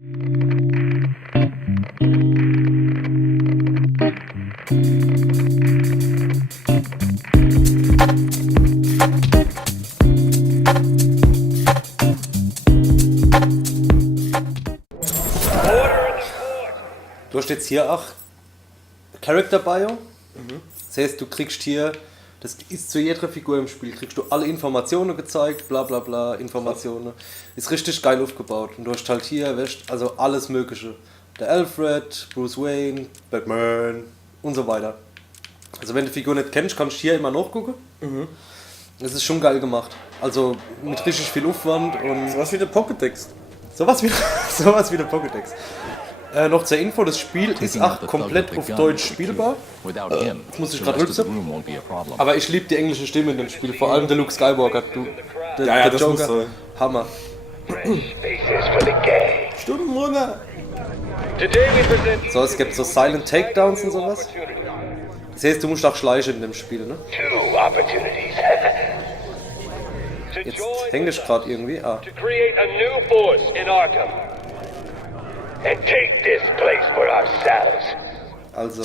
Du hast jetzt hier auch Character Bio. Das heißt, du kriegst hier, das ist zu jeder Figur im Spiel, kriegst du alle Informationen gezeigt, bla bla bla, Informationen. Ist richtig geil aufgebaut. Und du hast halt hier, also alles Mögliche. Der Alfred, Bruce Wayne, Batman und so weiter. Also wenn du die Figur nicht kennst, kannst du hier immer nachgucken. Das ist schon geil gemacht. Also mit richtig viel Aufwand und... Sowas wie der Pokédex. Sowas wie der Pokédex. Noch zur Info, das Spiel ist auch komplett auf Deutsch spielbar. Das muss ich gerade rülpsen. Aber ich liebe die englische Stimme in dem Spiel, vor allem der Luke Skywalker. Der das Joker. muss Hammer. Stunden runter. So, es gibt so Silent Takedowns und sowas. Das heißt, du musst auch schleichen in dem Spiel, ne? Jetzt hängt es gerade irgendwie. Ah. Also,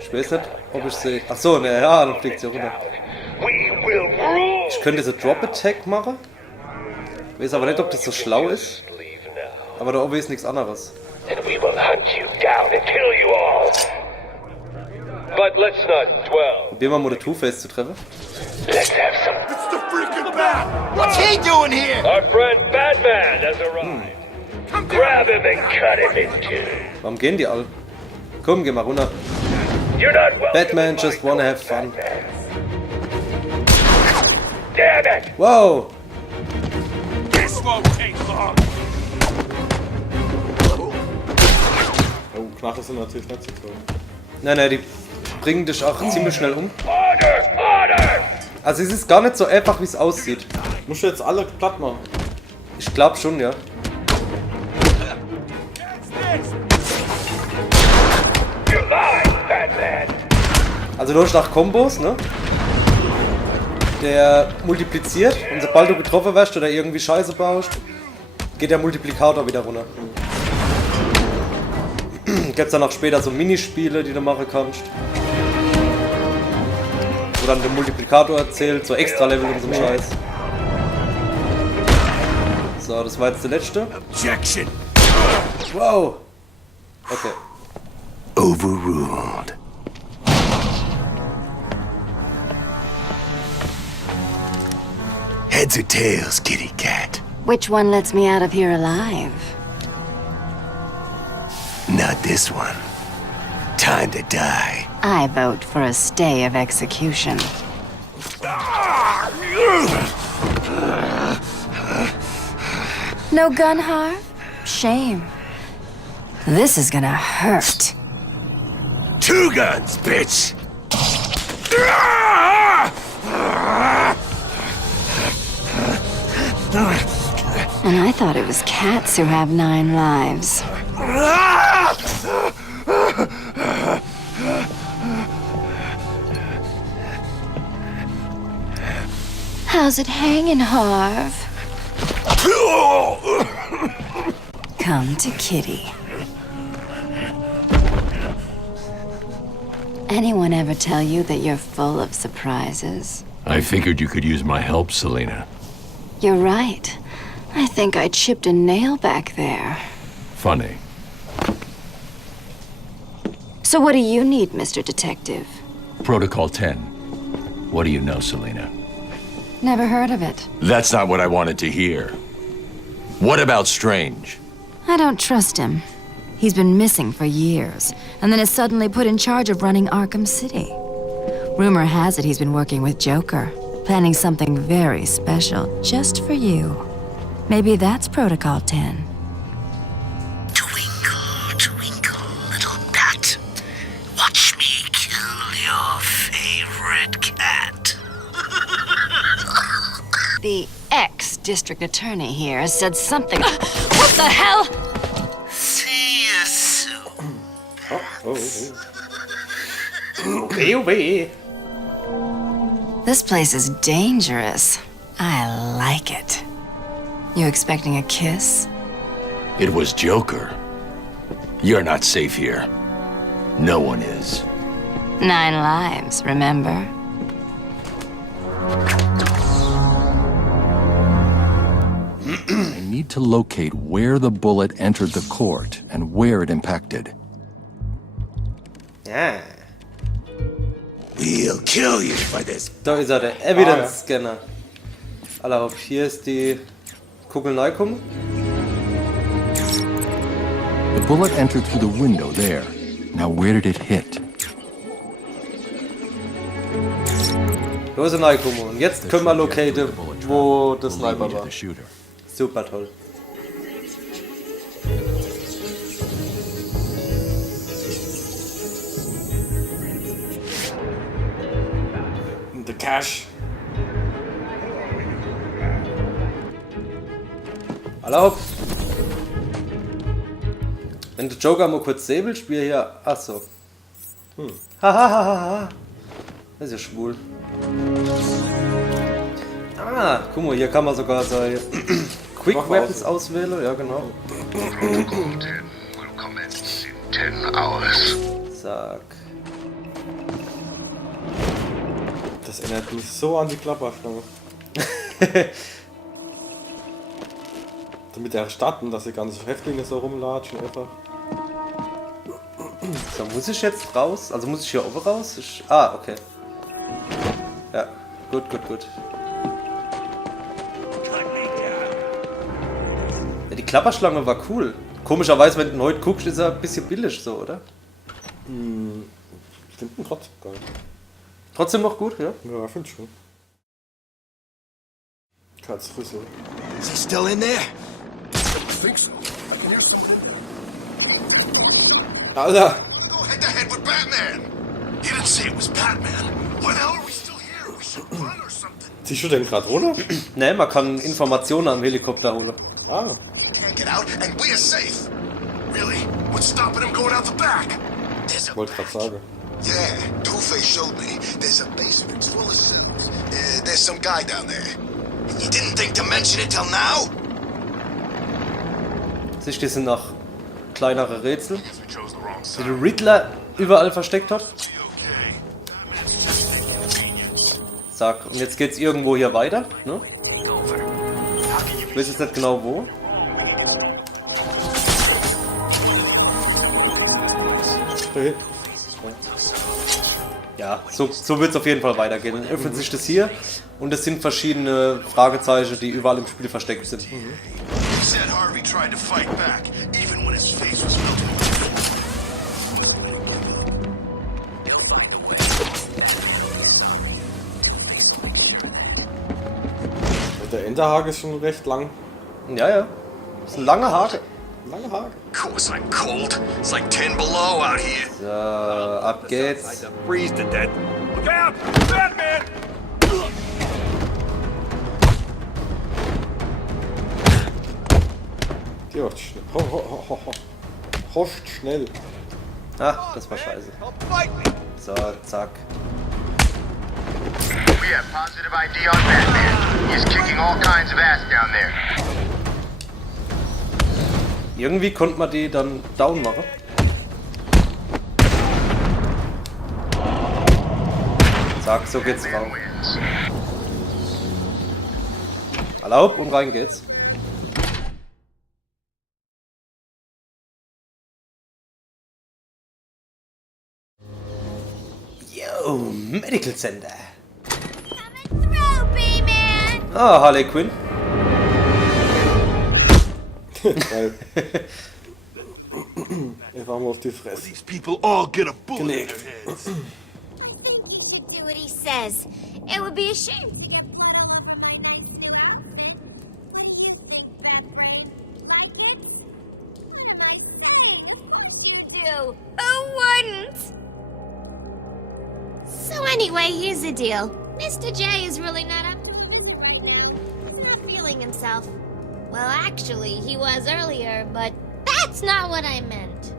ich weiß nicht, ob ich sie... Achso, ne, ja, dann fliegt sie runter. Ich könnte so Drop Attack machen. Ich weiß aber nicht, ob das so schlau ist. Aber da oben ist nichts anderes. Probieren wir mal den Two-Face zu treffen. What's he doing here? Our friend Batman has arrived. Grab him and cut him in two. Warum gehen die alle? Komm, geh mal runter. You're not welcome. Batman just wanna have fun. Damn it! Wow! This won't take long. Oh, Knarre sind natürlich nicht so toll. Nein, die bringen dich auch ziemlich schnell um. Order! Order! Also es ist gar nicht so einfach, wie es aussieht. Musst du jetzt alle platt machen? Ich glaube schon, ja. You're mine, Batman! Also du hast auch Kombos, ne? Der multipliziert und sobald du getroffen wirst oder irgendwie Scheiße baust, geht der Multiplikator wieder runter. Gibt's dann auch später so Minispiele, die du machen kannst. Wo dann der Multiplikator erzählt, so extra Level und so ein Scheiß. So, das war jetzt der letzte. Objection. Wow! Okay. Overruled. Heads or tails, kitty cat? Which one lets me out of here alive? Not this one. Time to die. I vote for a stay of execution. No gun harm? Shame. This is gonna hurt. 2 guns, bitch! And I thought it was cats who have 9 lives. How's it hanging, Harv? Come to Kitty. Anyone ever tell you that you're full of surprises? I figured you could use my help, Selena. You're right. I think I chipped a nail back there. Funny. So what do you need, Mr. Detective? Protocol 10. What do you know, Selena? Never heard of it. That's not what I wanted to hear. What about Strange? I don't trust him. He's been missing for years, and then is suddenly put in charge of running Arkham City. Rumor has it he's been working with Joker, planning something very special just for you. Maybe that's Protocol 10. Twinkle, twinkle, little bat. Watch me kill your favorite cat. The ex-district attorney here said something... What the hell? See you soon. Okay. This place is dangerous. I like it. You expecting a kiss? It was Joker. You're not safe here. No one is. 9 lives, remember? I need to locate where the bullet entered the court and where it impacted. Ja. We'll kill you for this. Da ist er, der Evidence Scanner. Alter, hier ist die Kugel Neukum. The bullet entered through the window there. Now where did it hit? Da ist ein Neukum. Und jetzt können wir locaten, wo der Sniper war. Super toll. The Cash. Erlaubt. Wenn der Joker mal kurz säbelt, spiel hier. Achso. Hahaha. Das ist ja schwul. Ah, guck mal, hier kann man sogar seine Quick Weapons auswählen. Ja, genau. Zack. Das erinnert mich so an die Klapperschlange. Damit erstatten, dass die ganzen Häftlinge so rumlatschen einfach. So, muss ich jetzt raus? Also muss ich hier oben raus? Okay. Ja, gut. Ja, die Klapperschlange war cool. Komischerweise, wenn du heute guckst, ist er ein bisschen billig so, oder? Stimmt ein trotzdem geil. Trotzdem noch gut, ja? Ja, find schon. Katzrüssel. Is he still in there? Alter! Go head to head with Batman. You didn't say it was Batman. Why the hell are we still here? We should run or something. Ziehst du den gerade runter? Ne, man kann Informationen am Helikopter holen. Ah. Can't get out, and we are safe. Really? What's stopping him going out the back? There's a Wollte gerade sagen. Yeah, Two-Face showed me. There's a basement full of cells. There's some guy down there. And you didn't think to mention it till now? Siehst du, das sind noch kleinere Rätsel, We chose the wrong die side. der Riddler überall versteckt hat. Okay. Zack, und jetzt geht's irgendwo hier weiter, ne? Ich weiß jetzt nicht genau wo. Da hinten. Ja, so wird es auf jeden Fall weitergehen. Dann öffnet sich das hier und es sind verschiedene Fragezeichen, die überall im Spiel versteckt sind. He said Harvey tried to fight back, even when his face was melting. Der Enterhake ist schon recht lang. Ja, ja. Das ist ein langer Hake. Lange Hake. Of course I'm cold. It's like 10 below out here. So, ab geht's. Freeze to death. Look out! Batman! Die hocht schnell. Hoscht schnell. Ah, das war scheiße. So, zack. We have positive ID on Batman. He's kicking all kinds of ass down there. Irgendwie konnte man die dann down machen. Zack, so geht's raus. Wins. Erlaubt und rein geht's. Yo, Medical Center. Ah, Harley Quinn. Geil. Einfach mal auf die Fresse. These people all get a bullet in their heads. I think you should do what he says. It would be a shame to get blood all over my nice new outfit. What do you think, Beth Ray? Like it? Do. Who wouldn't? So anyway, here's the deal. Mr. J is really not up to it right now. He's not feeling himself. Well, actually, he was earlier, but that's not what I meant.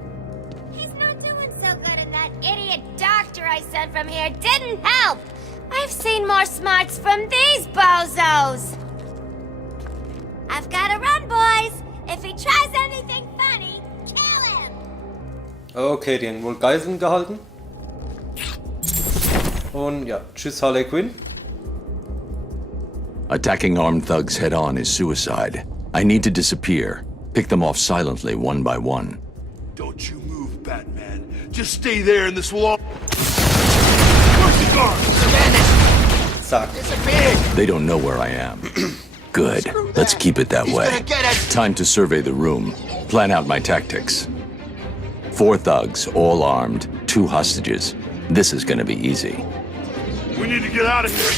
He's not doing so good, and that idiot doctor I sent from here didn't help. I've seen more smarts from these bozos. I've got to run, boys. If he tries anything funny, kill him! Okay, die haben wohl Geiseln gehalten. Und ja, tschüss Harley Quinn. Attacking armed thugs head-on is suicide. I need to disappear. Pick them off silently, one by one. Don't you move, Batman. Just stay there and this will all... Where's he gone? Zack. They don't know where I am. Good. Let's keep it that way. Time to survey the room. Plan out my tactics. 4 thugs, all armed. 2 hostages. This is gonna be easy. We need to get out of here.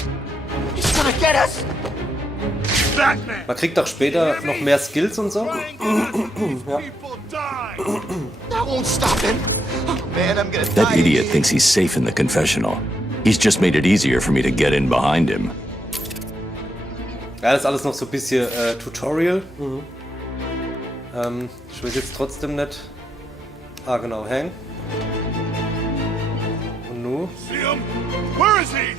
He's gonna get us. Batman. Man kriegt auch später noch mehr Skills und so. People die. That won't stop him. Oh, man, I'm gonna That die. idiot thinks he's safe in the confessional. He's just made it easier for me to get in behind him. Ja, das ist alles noch so ein bisschen Tutorial. Ich weiß jetzt trotzdem nicht. Ah, genau, Hang. Und nu? See him? Where is he?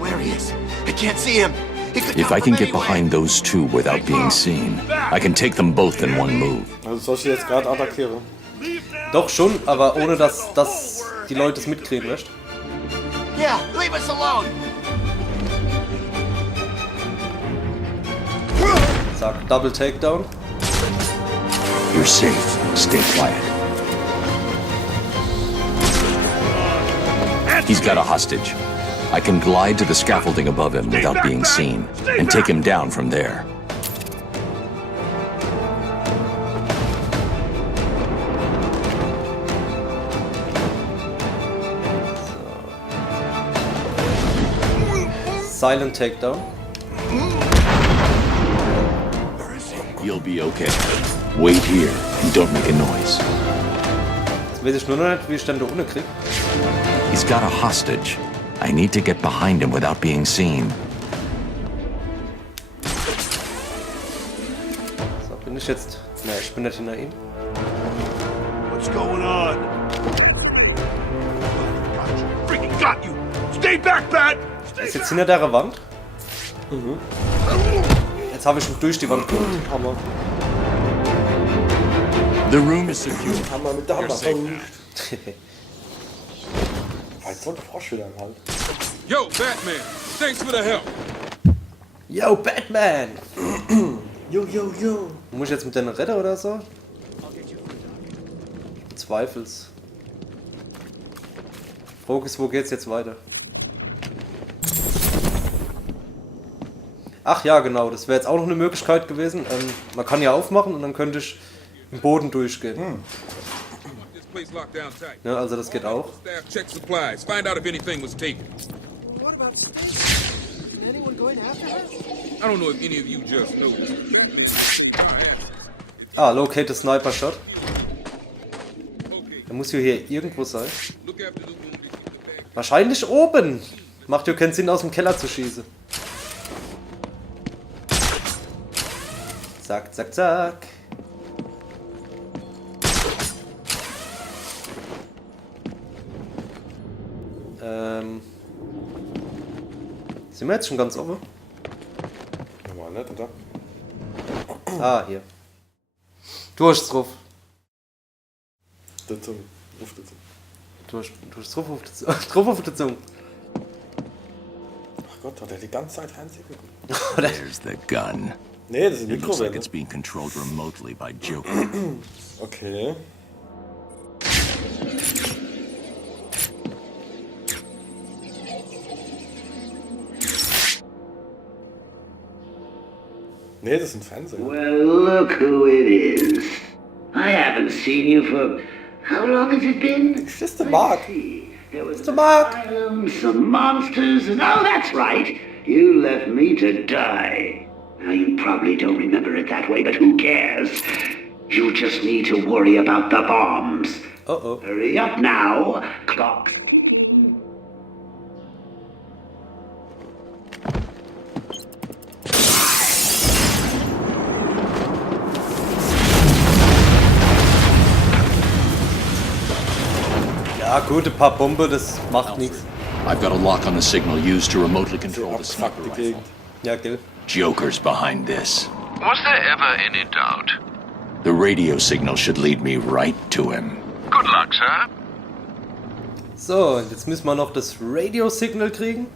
Where he is? I can't see him. He could If come I can from get anywhere. behind those 2 without being seen, I can take them both in one move. Also soll ich die jetzt gerade attackieren? Doch schon, aber ohne dass die Leute es mitkriegen, weißt? Yeah, leave us alone. Zack, Double Takedown. You're safe. Stay quiet. He's got a hostage. I can glide to the scaffolding above him without being seen and take him down from there. Silent Takedown. You'll be okay. Wait here and don't make a noise. Jetzt weiß ich nur noch nicht, wie ich denn da unten krieg. He's got a hostage. I need to get behind him without being seen. So, bin ich jetzt... Ne, ich bin nicht hinter ihm. What's going on? Got you. Freaking got you. Stay back, Bat. Ist jetzt hinter der Wand. Jetzt habe ich ihn durch die Wand geholt. Hammer. The room is secure. Hammer mit der Hammer. Halt so ein Frosch wieder im Hals. Yo, Batman, thanks for the help. Yo, Batman! Yo. Muss ich jetzt mit denen retten oder so? Zweifels. Frage ist, wo geht's jetzt weiter? Ach ja, genau, das wäre jetzt auch noch eine Möglichkeit gewesen. Man kann ja aufmachen und dann könnte ich im Boden durchgehen. This place locked down tight. Ja, also das geht auch. Staff check supplies. Find out if anything was taken. What about Stacy? Anyone going after her? I don't know if any of you just know. Ah, locate the Sniper Shot. Der muss ja hier irgendwo sein. Look after the wounded. Wahrscheinlich oben. Macht ja keinen Sinn, aus dem Keller zu schießen. Zack, zack, zack. Sind wir jetzt schon ganz oben? Normal nicht, oder? Ah, hier. Du hast drauf. Der Zunge. Ruf der Zunge. Du hast drauf auf der Zunge. Drauf auf der Zunge. Ach Gott, hat er die ganze Zeit Fernsehen geguckt? There's the gun. Nee, das ist ein It looks like Mikrowelle. it's being controlled remotely by Joker. Okay. Nee, das ist ein Fernseher. Well, look who it is. I haven't seen you for... How long has it been? It's just a Mark. There was Mr. Mark. asylum, some monsters, and oh, that's right. You left me to die. Now, you probably don't remember it that way, but who cares? You just need to worry about the bombs. Uh-oh. Hurry up now. Clock's... Ja gut, ein paar Bombe, das macht nichts. I've got a lock on the signal used to remotely control the Abgefuckte sniper rifle. Gegend. Ja, gell. Joker's behind this. Was there ever any doubt? The radio signal should lead me right to him. Good luck, sir. So, und jetzt müssen wir noch das Radio-Signal kriegen.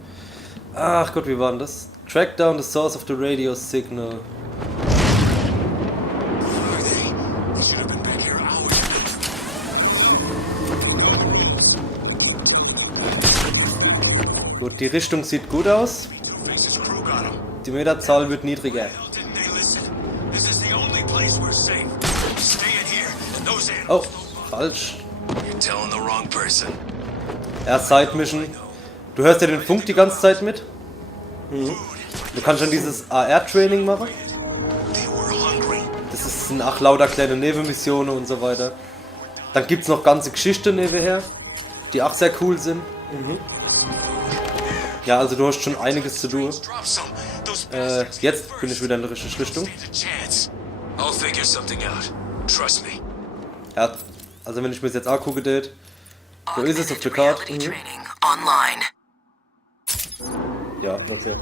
Ach Gott, wie war denn das? Track down the source of the radio signal. Gut, die Richtung sieht gut aus. Die Meterzahl wird niedriger. Oh, falsch. Ja, Side Mission. Du hörst ja den Funk die ganze Zeit mit. Du kannst schon dieses AR-Training machen. Das sind auch lauter kleine Nebenmissionen und so weiter. Dann gibt es noch ganze Geschichten nebenher, die auch sehr cool sind. Ja, also du hast schon einiges zu tun. Jetzt bin ich wieder in der richtigen Richtung. Ja, also wenn ich mir das jetzt angucke, Date, wo ist es auf der Karte? Ja, okay.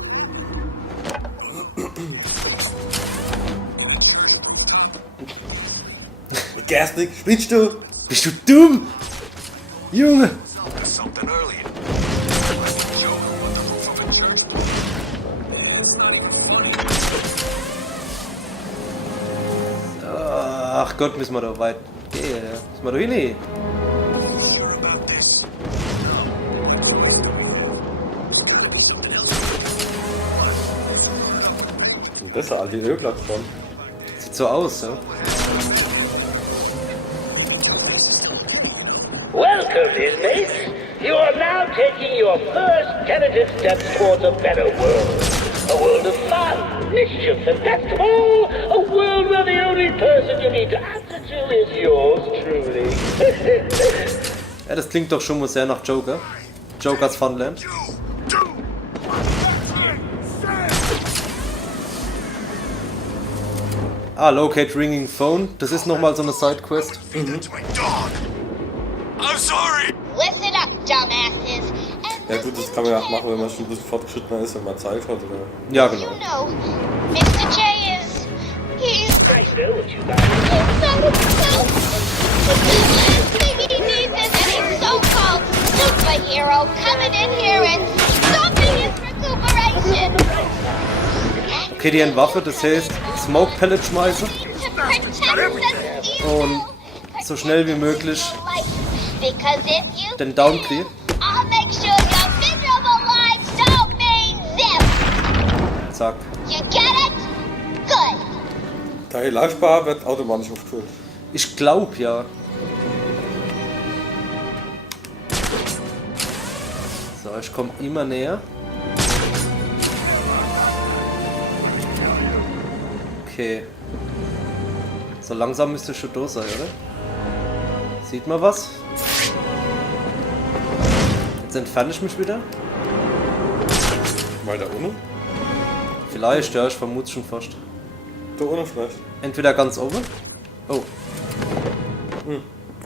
Gerstnig, spielst du? Bist du dumm? Junge! Ach Gott, müssen wir da weit gehen. Müssen wir da hin? Das ist eine alte Ölplattform. Sieht so aus, ja. Welcome, inmates. You are now taking your first tentative steps towards a better world. A world of fun, mischief, and best of all, a world where the only person you need to answer to is yours truly. Ja, das klingt doch schon mal sehr nach Joker. Joker's Funland. Ah, Locate Ringing Phone. Das ist nochmal so eine Sidequest. I'm sorry! Listen up, dumbasses. Ja gut, das kann man ja auch machen, wenn man schon ein bisschen fortgeschrittener ist, wenn man Zeit hat, oder? Ja, genau. You know, Mr. J is... He's... I know what you got. He needs any so-called superhero coming in here and stopping his recuperation. Okay, die Waffe, das heißt Smoke Pellet schmeißen. Und so schnell wie möglich den Down kriegen. I'll make sure your miserable lives don't mean zip. Zack. You get it? Good. Der Live-Bar wird automatisch aufgefüllt. Ich glaub ja. So, ich komme immer näher. Okay. So langsam müsste schon da sein, oder? Sieht man was? Jetzt entferne ich mich wieder. Weiter unten? Vielleicht, ja, ich vermute es schon fast. Da unten vielleicht. Entweder ganz oben. Oh.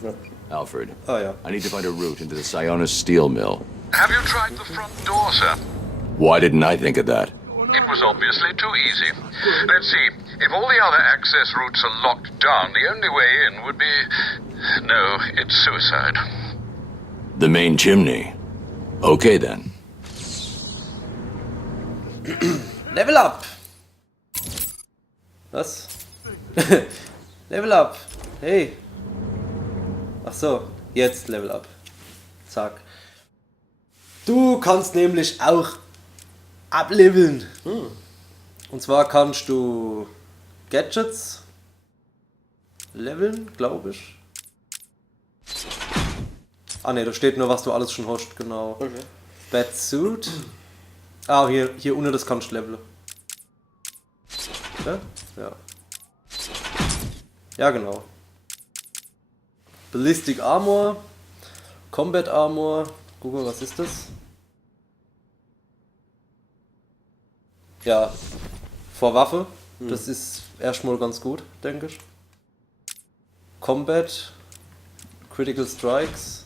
Ja. Alfred. Ah ja. I need to find a route into the Sionis steel mill. Have you tried the front door, sir? Why didn't I think of that? It was obviously too easy. Let's see. If all the other access routes are locked down, the only way in would be... No, it's suicide. The main chimney. Okay then. Level up! Was? Level up! Hey! Ach so, jetzt Level up. Zack. Du kannst nämlich auch ableveln. Und zwar kannst du Gadgets leveln, glaube ich. Ah ne, da steht nur, was du alles schon hast, genau. Okay. Batsuit. Ah, hier unten, das kannst du leveln. Ja? Ja. Ja, genau. Ballistic Armor. Combat Armor. Guck, was ist das? Ja, vor Waffe. Das ist erstmal ganz gut, denke ich. Combat. Critical Strikes.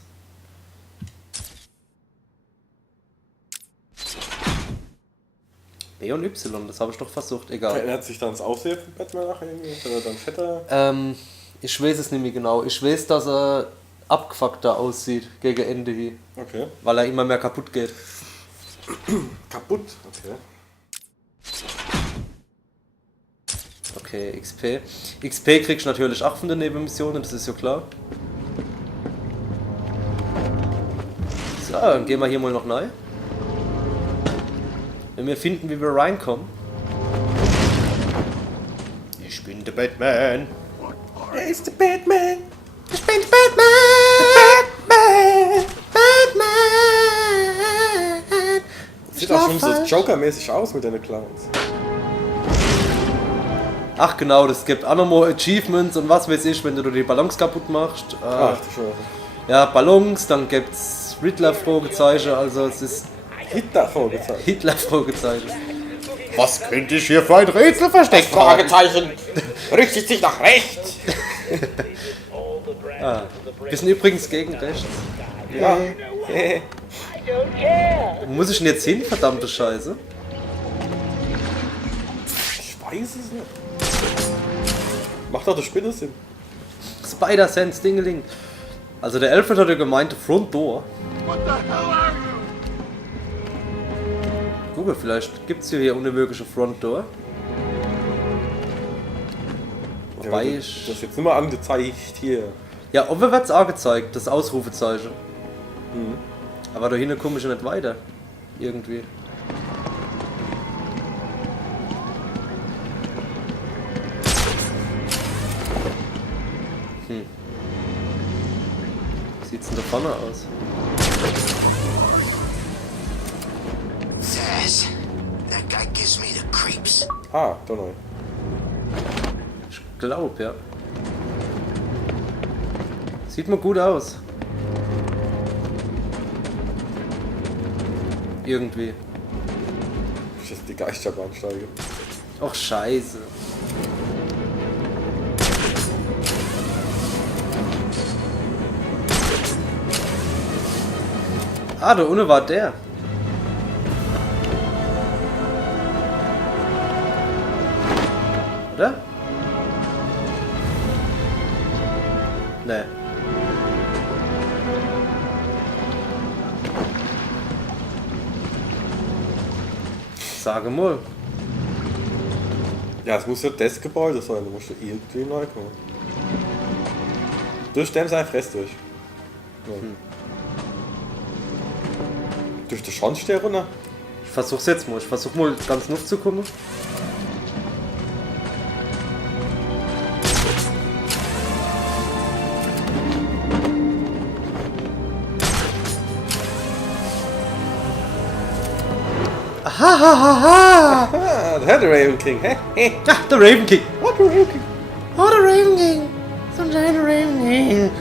B und Y, das habe ich doch versucht, egal. Verändert sich dann das Aussehen von Batman nachher irgendwie? Oder dann fetter? Ich weiß es nicht mehr genau. Ich weiß, dass er abgefuckter aussieht gegen Ende hier. Okay. Weil er immer mehr kaputt geht. Kaputt? Okay. Okay, XP. XP kriegst du natürlich auch von den Nebenmissionen, das ist ja klar. So, dann gehen wir hier mal noch rein. Wenn wir finden, wie wir reinkommen. Ich bin der Batman. Er ist der Batman. Ich bin der Batman. Batman. Sieht auch schon so Joker-mäßig aus mit deinen Clowns. Ach genau, das gibt auch nochmal Achievements und was weiß ich, wenn du die Ballons kaputt machst. Ach du Scheiße. Ja, Ballons, dann gibt's Riddler-Fragezeichen, also es ist... Hitler-Fragezeichen. Hitler-Fragezeichen. Was könnte ich hier für ein Rätsel versteckt haben? Fragezeichen! Richtet sich nach rechts! Wir sind übrigens gegen rechts. Ja. Wo muss ich denn jetzt hin, verdammte Scheiße? Ich weiß es nicht. Macht doch der Spinne Sinn. Spider-Sense, Dingeling. Also der Alfred hat ja gemeint, Front Door. What the hell are you? Google, vielleicht gibt es hier unmögliche Front Door. Wobei ja, ich... Das ist jetzt nur mal angezeigt hier. Ja, oben wird es angezeigt, das Ausrufezeichen. Aber da hinten komme ich ja nicht weiter. Irgendwie. Wie sieht's denn da vorne aus? Zaz, that guy gives me the creeps. Ah, Donald. Ich glaube, ja. Sieht mal gut aus. Irgendwie. Ich jetzt die Geisterbahn steige. Och, scheiße. Ah, da unten war der. Oder? Nee. Sage mal. Ja, es muss ja das Gebäude sein, da musst du irgendwie reinkommen. Durch den sein Fress durch. Ja. Durch den Schornstein runter? Ich versuch's jetzt mal. Ich versuch mal ganz nuff zu kommen. Ah, der Raven King, hä? Ach, der Raven King. Oh, der Raven King. Oh, der Raven King. So ein kleiner Raven King.